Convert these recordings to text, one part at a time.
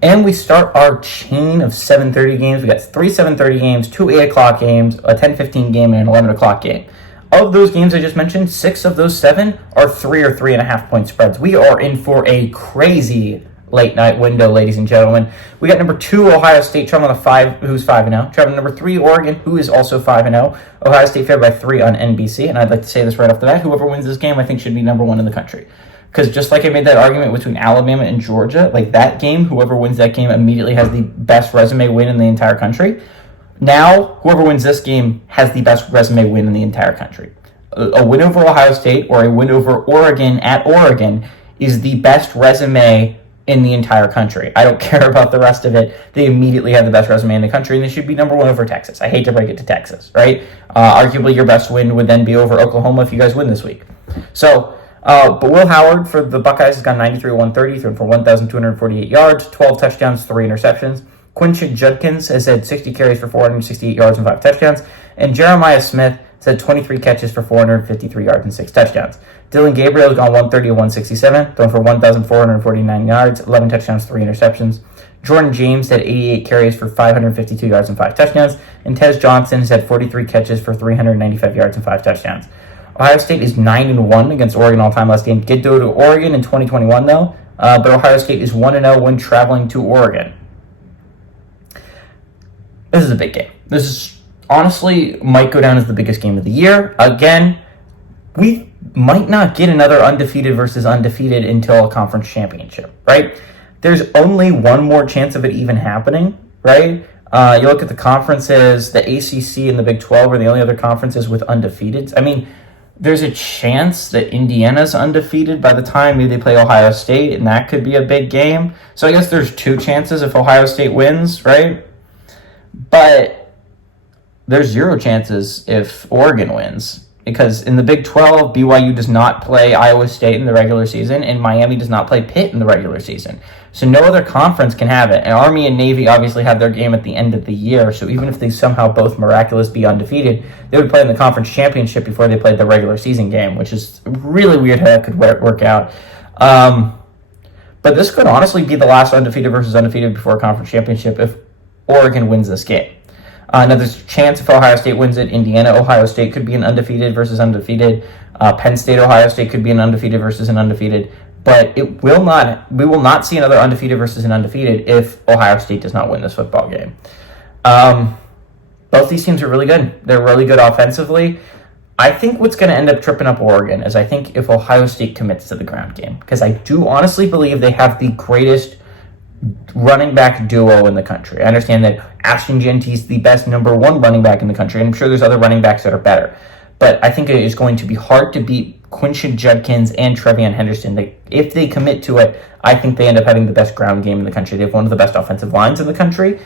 And we start our chain of 7:30 games. We got 3 7:30 games, 2 8 o'clock games, a 10:15 game, and an 11 o'clock game. Of those games I just mentioned, 6 of those 7 are 3 or 3.5 point spreads. We are in for a crazy late night window, ladies and gentlemen. We got number 2 Ohio State traveling to 5, who's 5-0. Traveling number 3 Oregon, who is also 5-0. Ohio State favored by 3 on NBC, and I'd like to say this right off the bat: whoever wins this game, I think, should be number 1 in the country. Because just like I made that argument between Alabama and Georgia, like that game, whoever wins that game immediately has the best resume win in the entire country. Now, whoever wins this game has the best resume win in the entire country. A win over Ohio State or a win over Oregon at Oregon is the best resume in the entire country. I don't care about the rest of it. They immediately have the best resume in the country, and they should be number 1 over Texas. I hate to break it to Texas, right? Arguably, your best win would then be over Oklahoma if you guys win this week. So, but Will Howard for the Buckeyes has gone 93-130, thrown for 1,248 yards, 12 touchdowns, 3 interceptions. Quinshon Judkins has had 60 carries for 468 yards and 5 touchdowns. And Jeremiah Smith has had 23 catches for 453 yards and 6 touchdowns. Dylan Gabriel has gone 130-167, thrown for 1,449 yards, 11 touchdowns, 3 interceptions. Jordan James had 88 carries for 552 yards and 5 touchdowns. And Tez Johnson has had 43 catches for 395 yards and 5 touchdowns. Ohio State is 9-1 against Oregon all-time last game. Did go to Oregon in 2021, though. But Ohio State is 1-0 when traveling to Oregon. This is a big game. This is honestly might go down as the biggest game of the year. Again, we might not get another undefeated versus undefeated until a conference championship, right? There's only one more chance of it even happening, right? You look at the conferences, the ACC and the Big 12 are the only other conferences with undefeateds. I mean, there's a chance that Indiana's undefeated by the time maybe they play Ohio State, and that could be a big game. So I guess there's 2 chances if Ohio State wins, right? But there's 0 chances if Oregon wins. Because in the Big 12, BYU does not play Iowa State in the regular season, and Miami does not play Pitt in the regular season. So no other conference can have it. And Army and Navy obviously have their game at the end of the year, so even if they somehow both miraculously be undefeated, they would play in the conference championship before they played the regular season game, which is really weird how that could work out. But this could honestly be the last undefeated versus undefeated before a conference championship if Oregon wins this game. Now, there's a chance if Ohio State wins it, Indiana, Ohio State could be an undefeated versus undefeated. Penn State, Ohio State could be an undefeated versus an undefeated. But we will not see another undefeated versus an undefeated if Ohio State does not win this football game. Both these teams are really good. They're really good offensively. I think what's going to end up tripping up Oregon is I think if Ohio State commits to the ground game. Because I do honestly believe they have the greatest running back duo in the country. I understand that Ashton Jeanty is the best number 1 running back in the country, and I'm sure there's other running backs that are better. But I think it is going to be hard to beat Quinshon Judkins and Trevion Henderson. If they commit to it, I think they end up having the best ground game in the country. They have one of the best offensive lines in the country.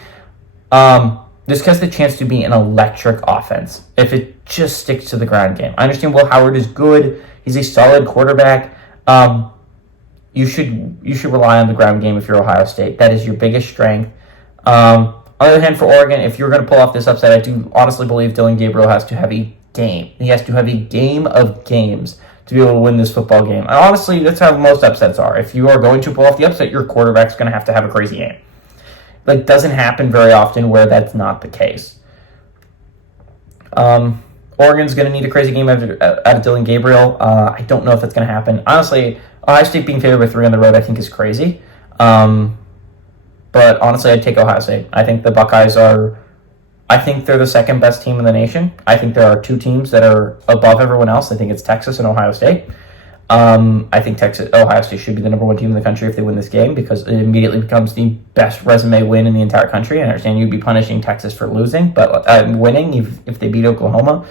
This has the chance to be an electric offense if it just sticks to the ground game. I understand Will Howard is good. He's a solid quarterback. You should rely on the ground game if you're Ohio State. That is your biggest strength. On the other hand, for Oregon, if you're going to pull off this upset, I do honestly believe Dylan Gabriel has to have a game. He has to have a game of games to be able to win this football game. And honestly, that's how most upsets are. If you are going to pull off the upset, your quarterback's going to have a crazy game. Like, doesn't happen very often where that's not the case. Oregon's going to need a crazy game out of Dylan Gabriel. I don't know if that's going to happen. Honestly, Ohio State being favored by 3 on the road, I think, is crazy. But honestly, I'd take Ohio State. I think the Buckeyes I think they're the second best team in the nation. I think there are 2 teams that are above everyone else. I think it's Texas and Ohio State. I think Ohio State should be the number 1 team in the country if they win this game because it immediately becomes the best resume win in the entire country. I understand you'd be punishing Texas for losing, but winning if they beat Oklahoma.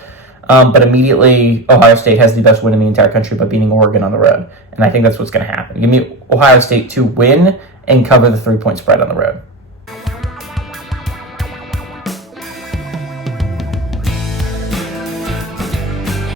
But immediately, Ohio State has the best win in the entire country by beating Oregon on the road. And I think that's what's going to happen. Give me Ohio State to win and cover the 3-point spread on the road.